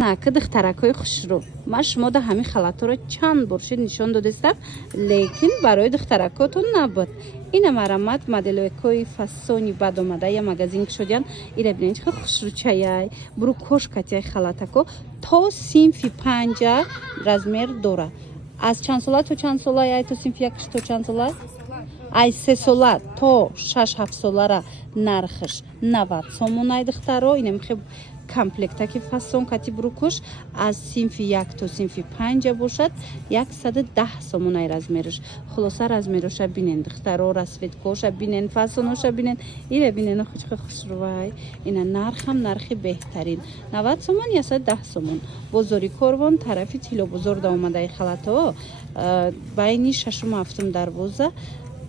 که دخترکای خوش رو من شما ده همین خلطا رو چند برشید نشان دادستم لیکن برای دخترکاتون نبود این مرمت مدلوی فسونی بد اومده یا مگزین که شدین ایره بینین چه خوش رو چایای برو کش کتیای خلطکو تا سینفی 5 رزمیر دوره از چند ساله تو چند ساله ای تو سینفی یکش تو چند ساله ای 3 ساله تو 6-7 ساله را نرخش 90 سومون ای دخترو اینم خیلی کامپلکتا که فاسون کتی بروکش از سینفی 1 تا سینفی 5 باشد 110 سومون ای رزمیرش خلاصه رزمیرش بینن دخترو رسویدکوش بینن فاسونش بینن ایره بینن خوش روای اینا نرخ هم نرخی بهترین 90 سومون یا 110 سومون بزرگی کوروان طرفی تیلو بزرگ اومده خلاطو بینی 6 و 7 دروازه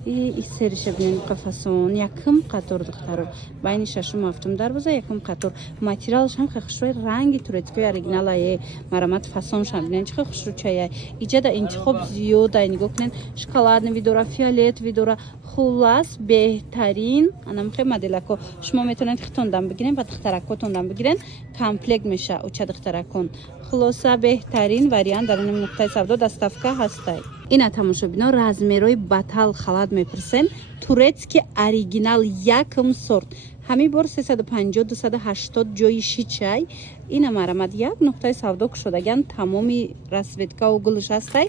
ای سریش بینن قفسون یکم قطور دخترو بین 6 و 7 دروازه یکم قطور ماتریالش هم خیلی خوشوی رنگی تورتیکای اوریجینال مرمت فاسونش هم بینن چه خوشرو چای ایجاد انتخاب زیاده نگاه کنن شکلات ویدورا فیولت ویدورا خلاص بهترین انم خیلی مدلکو شما میتونید خودتون بگیرین و دخترکاتون بگیرین کامپلکت میشه او چه دخترکون خلاصه بهترین وریانت در این نقطه سودا دستافکا هسته اینا تماشا بینا رزمیروی باتال خلاد میپرسن تورتسکی اوریجینال یکم سورت همی بار 350 280 جای شیچای اینا مرمت یک نقطه سودا شدگان تمامی رسویدکا و گلش هسته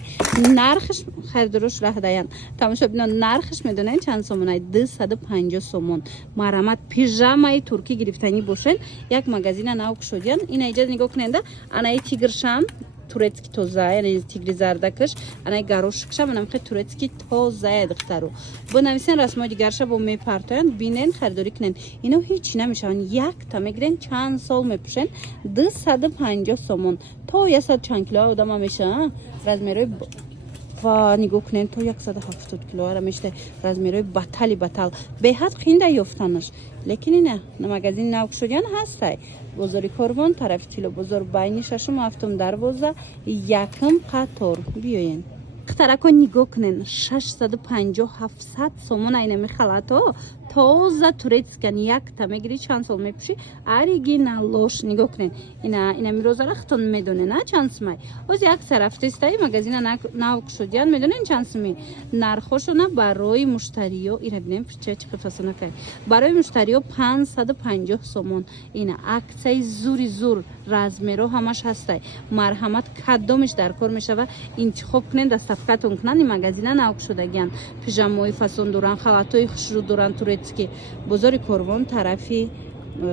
نرخش خریدروش راه دایان تماشا بینا نرخش میدونین چند سومونای 250 سومون مرمت پیژامای ترکی گرفتنی باشن یک مغازین ناوک شدین اینا ایجاد نگاه کننده انای تیگرشام турецки тоза яъне тигри зардакаш анай гарошкша манам хе турецки тоза духтаро бо нависен расмои дигарша бо мепартоян бинен харидорӣ кунен ино ҳеҷ намешаванд як та мегирен чанд сол мепӯшен 250 сомон то 100 чанд кило одама меша размерои ва нигоҳ кунен то 170 килоара мешта размерои батали батал беҳад қинда ёфтанаш лекин ина магазин навк шудян ҳастай бозори корвон тарафи тило бозор байни 6 و 7 дарвоза якм қатор биёен духтарако нигоҳ кунен 650 700 сомон айнами халато тоза турецкан якта мегири чанд сол мепӯши оригиналош нигоҳ кунен инами розара хутон медонен а чанд сумай оз як сарафтестаи магазина навк шудян медонен чанд суми нархошона барои муштариё ира бинем чӣ қифасона кай барои муштариё 550 сомон ина аксияи зури зур размеро ҳамаш ҳастай марҳамат кадомиш дар кор мешава интихоб кунен дастафкатон кунан ин магазина навк шудагиан пижамои фасон доран халатои хушрӯ доран турецки бозори корвон тарафи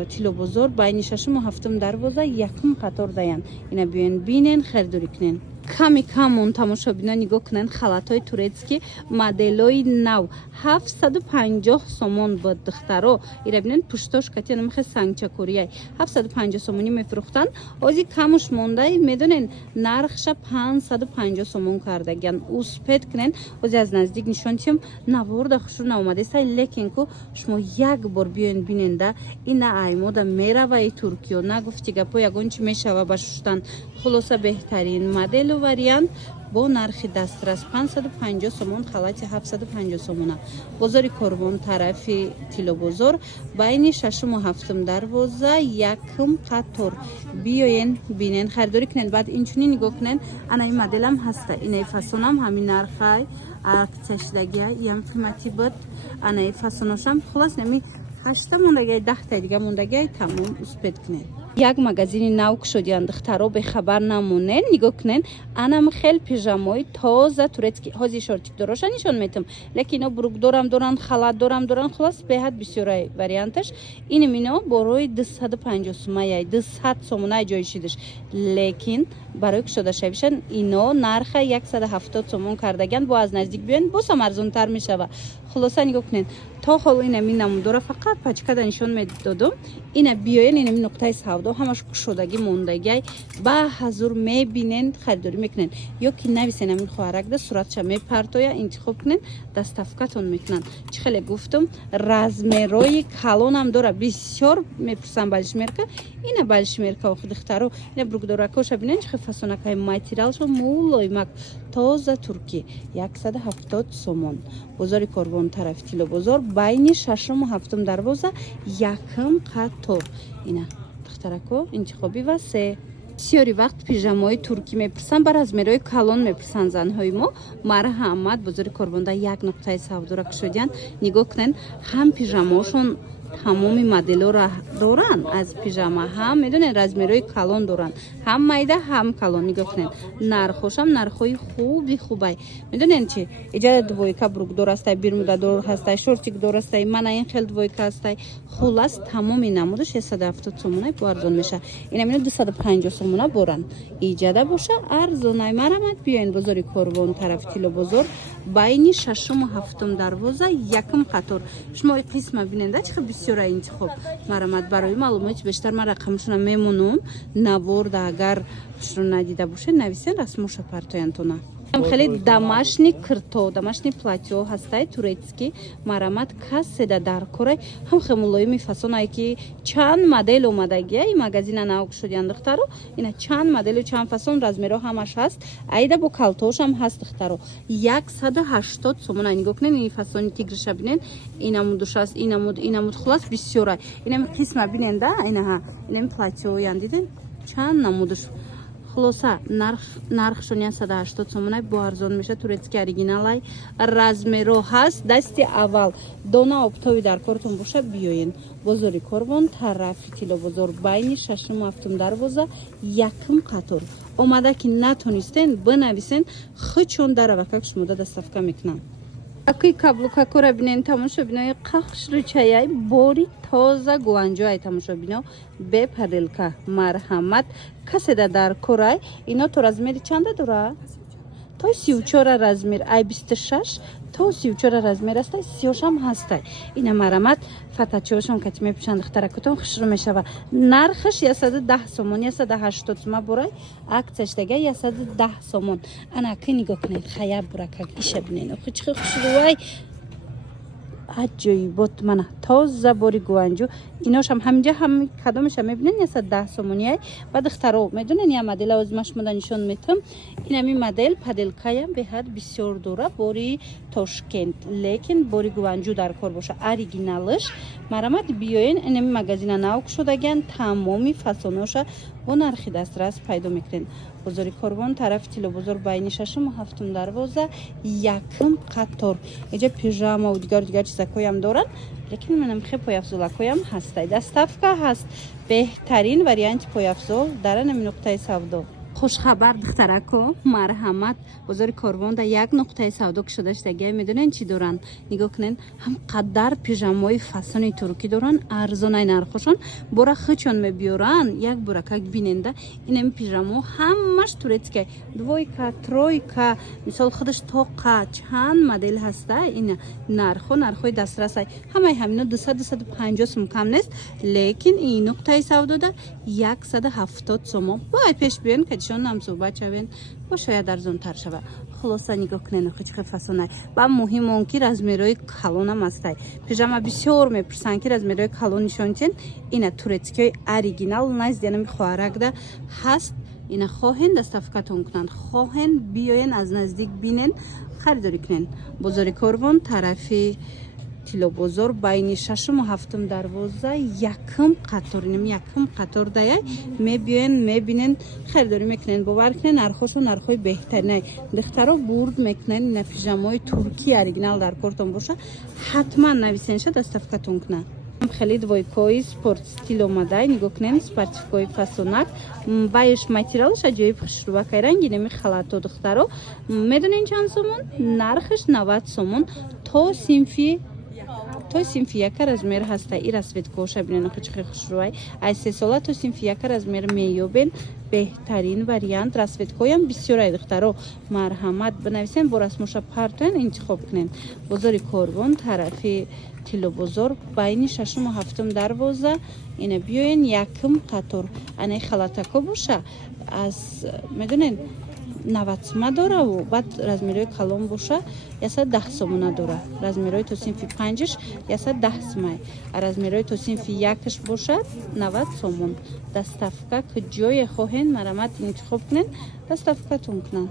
тило бозор байни 6 و 7 дарвоза якм қатор даян ина биёен бинен харидорӣ кунен ками камон тамошобино нигоҳ кунен халатои турецки моделои нав 750 сомон бод духтаро ира бинен пуштош кати намхе сангчакурияй 750 сомони мефурӯхтан ози камуш мондаи медонен нархша 550 сомон кардагиан успед кунен ози аз наздик нишон тиҳам наворда хушрӯ наомадестай лекин ку шумо як бор биёен биненда ина аймода мераваи туркиё нагуфти гапо ягон чи мешава ба шуштан хулоса беҳтарин моделу вариант бо нархи дастрас 550 сомон халати 750 сомона бозори корвон тарафи тило бозор байни 6 و 7 дарвоза якм қатор биёен бинен харидорӣ кунен баъд инчунин нигоҳ кунен анаи моделам ҳаста инаи фасонам ҳамин нархай аксия шудагия ям қимати буд анаи фасоношам хулас нами 8 мондагиай 10 дига мондагиай тамом успед кунен як магазини навк шудян духтаро бехабар намонен нигоҳ кунен анам хел пижамои тоза турецки ҳози шортик дороша нишон метам лекин ино бурукдорам доран халат дорам доран хулас беҳад бисёрай варианташ иним ино борои 250 сумаяй 200 сомонай ҷойшидаш лекин барои кушодашавишан ино нарха 170 сомон кардаган бо аз наздик биёен босам арзонтар мешава хулоса нигоҳ кунен то ҳол инами намудора фақат пачкада нишон медодум ина биёен инами нуқтаи савдо ҳамаш кушодагӣ мондагиай ба ҳазур мебинен харидорӣ мекунен ё ки нависен амин хоҳаракда суратша мепартоя интихоб кунен дастафкатон мекунанд чӣ хеле гуфтум размерои калонам дора бисёр мепурсан балишмерка ина балишмерка охи духтаро ина бурукдоракоша бинен чӣ хел фасонакаи материалшо мулоимак тоза туркӣ 170 сомон бозори корвон тарафи тило бозор байни 6 و 7 дарвоза якм қатор ина духтарако интихоби ва се бисёри вақт пижамаҳои туркӣ мепурсанд, ба размерҳои калон мепурсанд занҳои мо. Марҳамат, бозори Корбонда як нуқтаи савдоро кушодиянд. Нигоҳ кунед, ҳам пижамаҳошон тамоми моделҳоро доранд. Аз пижама ҳам медонед размерҳои калон доранд, ҳам майда, ҳам калон. Нигоҳ кунед, нархошам нархҳои хубай. Медонед чи иҷода двойка брукдор ҳастай, бирмудадор ҳастай, шортикдор ҳастай, мана ин хел двойка ҳастай. Хулас тамоми намудаш 170 сомона бо арзон меша. Инамино 250 сомона боранд. Иҷода боша арзонай. Марҳамат, биёин бозори Корбон тарафи Тило бозор байни 6-ум 7-ум дарвоза якум қатор. Шумо қисма биненда чихо бисёра интихоб. Марҳамат, барои маълумоти бештар ман рақамшона мемонум. Наворда агар шуро надида бошед нависен расмоша партоянтона. Хеле домашний кирто, домашний платьё ҳастай турецкий. Марҳамат, каседа дар корай ҳам хемулоими фасонае ки чанд модел омадагия. И магазина нав шудиян духтаро. Ина чанд моделу чанд фасон размеро ҳамаш ҳаст. Айда бо калтошам ҳаст духтаро. 180 сомона. Нигоҳ кунед, ин фасони тигриша бинен. Инамудуш аст, инамуд хулас бисёра. Инам қисма бинен да, инаҳа. Инам платьёян диден? Чанд намудуш. Хулоса нархшон 180 сомона бо арзон меша. Турецкий оригиналай размеро ҳаст. Дасти аввал дона обтови дар кортон боша биёен. Бозори Корбон тарафи Тило бозор байни 6-ум 7-ум дарвоза якум қатор. Омада ки натонистен бинависен хичон дарава как шумода доставка мекунам. Акуи каблука кора бинен тамошобинои қахшручаяй бори тоза гуанҷоай тамошобино бе паделка. Марҳамат, каседа дар корай. Ино то размери чанда дора? То 34 размер, ай 26 то 34 размер ҳастай, 38 ҳастай. Ина марҳамат, фатачиҳошон кати мепӯшанд духтаракутон хушрӯ мешава. Нархаш 110 сомон, 180 сомон борай. Аксияш дага 110 сомон. Ана ки нигоҳ кунед, хаяр буракак иша бинен. Охи чихи хушрӯай. аҷоибот мана тоза бори гуанҷу иношам ҳамҷа ҳам кадомеша мебинен 110 сомонияй ба духтаро медонен я модела озмаш мода нишон метам. Инами модел паделкаям беҳад бисёр дора бори Тошкент, лекин бори гуанҷу дар кор боша оригиналаш. Марҳамат, биёен инами магазина нав кушодаган тамоми фасоноша бо нархи дастрас пайдо мекунен. Бозори Корбон тарафи Тило бозор байни 6-ум 7-ум дарвоза якум қатор. Иҷа пижама ва дигар чизакоям доранд, лекин манам хе пояфзолакоям ҳастай. Доставка ҳаст. Беҳтарин варианти пояфзол дар инами нуқтаи савдо. Хушхабар духтарако, марҳамат, бозори Корбонда як нуқтаи савдо ки шудаштагия медонен чӣ доранд. Нигоҳ кунен, ҳам қадар пижамаҳои фасони туркӣ доранд, арзонай нархошон, бора хичон мебиёранд. Як бора как биненда инами пижамаҳо ҳамаш турецкай, двойка, тройка, мисол худаш тоқа, чанд модел ҳаста. Ина нархҳои дастрасай, ҳамаи ҳамино 200-250 сом кам нест, лекин ин нуқтаи савдода 170 сомон. Бояд пеш биён кадишон нам суҳбат шавен, бо шояд арзонтар шава. Хулоса нигоҳ кунен охичқи фасонай. Ба муҳим он ки размерҳои калонам ҳастай. Пижама бисёр мепурсанд ки размерҳои калон нишонтен. Ина турецкиҳои оригинал назди анами хоҳаракда ҳаст. Ина хоҳен доставкатон кунанд, хоҳен биёен аз наздик бинен, харидорӣ кунен. Бозори Корбон тарафи Тило бозор байни 6-ум 7-ум дарвоза якум қатор. Инам якум қатор даяй мебиёен мебинен, харидорӣ мекунен, бовар кунен нархошо нархҳои беҳтаринай. Духтаро бурд мекунен. Ина пижамаҳои туркӣ оригинал дар кортон боша ҳатман нависенша доставкатон кунад. Хеле двойкои спорт стил омадай. Нигоҳ кунен, спортивкои фасонак. Байш материалш аҷоиб хушрӯбакай ранги нами халато духтаро. Медонен чанд сомон? Нархаш 90 сомон то синфи яка размер ҳаста. И расветкоша бинен охичқи хушрӯай. Ай 3 сола то синфи яка размер меёбен. Беҳтарин вариант. Расветкоям бисёрай духтаро. Марҳамат, бинависен бо расмоша партоян интихоб кунен. Бозори Корбон тарафи Тило бозор байни 6-ум 7-ум дарвоза. Ина биёен якум қатор. Анаи халатако боша аз медонен 90 сома дора ва баъд размерҳои калон боша 110 сомона дора. Размерҳои то синфи 5-ш 110 сомай. Размерҳои то синфи 1-ш бошад 90 сомон. Доставка ки ҷое хоҳен марҳамат интихоб кунен, доставкатон кунанд.